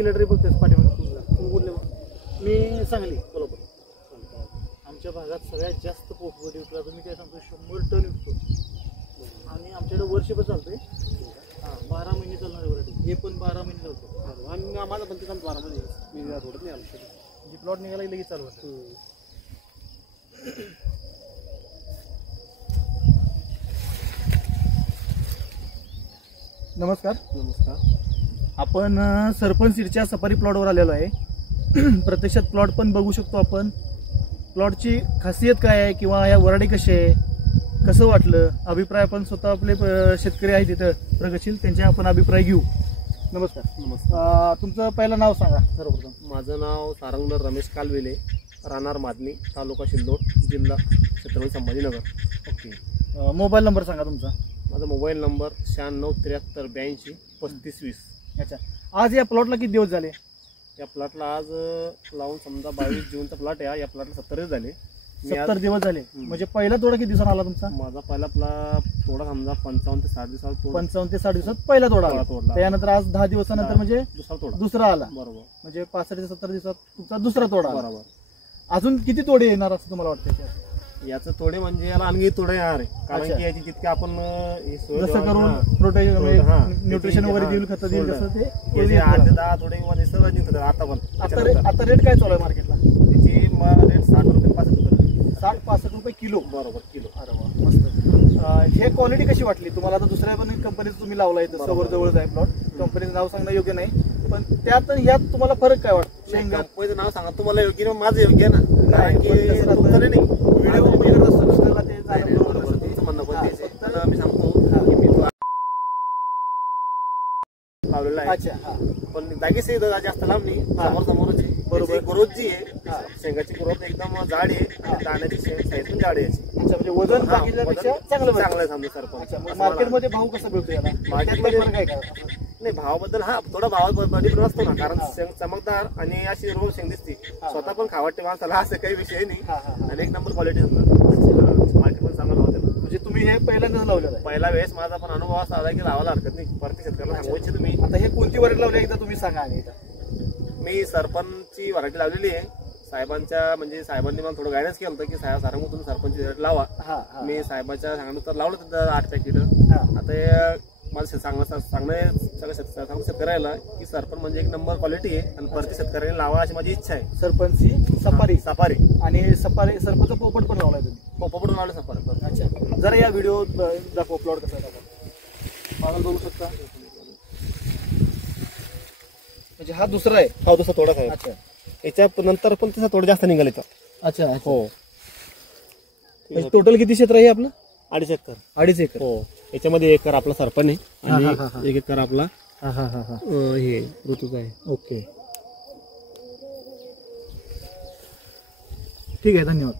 केलं तरी बघतेच पाठीमागे तुझा. तुम्ही कुठले मग? मी सांगली कोल्हापूर. चालतं. आमच्या भागात सगळ्यात जास्त पोपट विकला तर मी काय सांगतो 100 टन विकतो. आणि आमच्याकडे वर्षभर चालतंय. हां 12 महिने चालणार व्हरायटी. हे पण 12 महिने चालतो. आणि माझं पण ते काम 12 मध्ये मी थोडं नाही आलो. जी प्लॉट निघाला लगेच चालू होतं. नमस्कार. नमस्कार. आपण सरपंच सीडच्या सफारी प्लॉटवर आलेलो आहे. प्रत्यक्षात प्लॉट पण बघू शकतो आपण. प्लॉटची खासियत काय आहे किंवा या व्हरायटी कशी आहे, कसं वाटलं, अभिप्राय पण स्वतः आपले शेतकरी आहेत तिथं प्रगतशील, त्यांचे आपण अभिप्राय घेऊ. नमस्कार. नमस्कार. तुमचं पहिलं नाव सांगा सर्वप्रथम. माझं नाव सारंगधर रमेश कालवेले, राहणार मादनी, तालुका सिल्लोड, जिल्हा Chhatrapati Sambhajinagar. Okay. Mobile number सांगा तुमचा. माझा मोबाईल नंबर 9673823520. अच्छा. आज या प्लॉटला किती दिवस झाले? या प्लॉटला आज लावून समजा 22 जूनचा प्लॉट आहे. या प्लॉटला 70 दिवस झाले. 70 दिवस झाले. म्हणजे पहिला तोडा किती दिवसांना आला तुमचा? माझा पहिला प्लॉट थोडा समजा 55 ते 60 दिवसात 55 ते 60 दिवसात पहिला तोडा आला. त्यानंतर आज 10 दिवसानंतर म्हणजे दुसरा आला. बरोबर. म्हणजे 65 ते 70 दिवसात तुमचा दुसरा तोडा आला. बरोबर. अजून किती तोडे येणार असं तुम्हाला वाटतं? याचं तोडे म्हणजे याला आणखी तोडे येणार आहे. कारण की याची जितके आपण जसं करून प्रोटेक्शन न्यूट्रिशन वगैरे देईल, खत देईल, तसं ते 8 ते 10 तोडे मध्ये सगळं निघतात. आता पण आता रेट काय चालू आहे मार्केटला? त्याची रेट 60 रुपये 60-65 रुपये किलो. बरोबर किलो. अरे वा, मस्त. हे क्वालिटी कशी वाटली तुम्हाला? आता दुसऱ्या पण कंपनीचं तुम्ही लावला इथं समोर जवळच आहे प्लॉट. कंपनीचं नाव सांगणं योग्य नाही, पण त्यात यात तुम्हाला फरक काय वाटतं? शेंगा पहिलं नाव सांगा तुम्हाला योग्य ना माझं योग्य ना. कारण की तुमचं नाही व्हिडिओ वगैरे असतं ते तुमचं म्हणणं पण तेच आहे. तर मी सांगतो की मी लावलेला आहे. अच्छा. पण जागीच जास्त लांब नाही, समोर समोरच आहे. बरोबर. ग्रोथ जी आहे शेंगाची ग्रोथ एकदम जाड आहे. दाण्याची साईज पण जाड आहे. अच्छा, म्हणजे वजन बाकीच्यापेक्षा चांगलं आहे समजा सरपंच. मार्केटमध्ये भाव कसा मिळतो याला? मार्केटमध्ये काय नाही भावाबद्दल थोडा भावाबद्दल असतो ना, कारण शेंग चमकदार आणि अशी रोज शेंग दिसते. स्वतः पण खावटते माणसाला, असं काही विषय नाही. आणि एक नंबर क्वालिटी मार्केटमध्ये चांगला भाव त्याला. म्हणजे तुम्ही हे पहिल्यांदाच लावलेलं आहे? पहिला वेळेस माझा पण अनुभव असा आला की लावायला हरकत नाही. प्रत्येक शेतकऱ्याला सांगायचे तुम्ही. आता हे कोणती व्हरायटी लावली एकदा तुम्ही सांगा. आणि मी सरपंचची व्हरायटी लावलेली आहे. साहेबांनी मला थोडं गायडन्स केलं होतं की सारंग तुम्ही सरपंचची व्हरायटी लावा. मी साहेबांच्या सांगण्यानुसार लावलं तिथं 8 पॅकेट. आता माझं सगळं शेतकऱ्याला की सरपंच म्हणजे एक नंबर क्वालिटी आहे आणि प्रत्येक शेतकऱ्याने लावा अशी माझी इच्छा आहे. सरपंचची सफारी आणि सरपंच पोपट पण लावलाय तुम्ही? पोपट लावले सफारी. अच्छा. जरा या व्हिडिओ दाखव प्लॉट कसा मला बघू शकता. म्हणजे हा दुसरा आहे? हा दुसरा तोडा आहे. अच्छा. याच्या नंतर पण त्याचा थोडं जास्त निघाले. अच्छा. हो. टोटल किती क्षेत्र आहे आपलं? 2.5 एकर. 2.5 एकर. हो. याच्यामध्ये 1 एकर आपला सरपण आहे आणि 1 एकर आपला हे ऋतूचा आहे. ओके, ठीक आहे, धन्यवाद.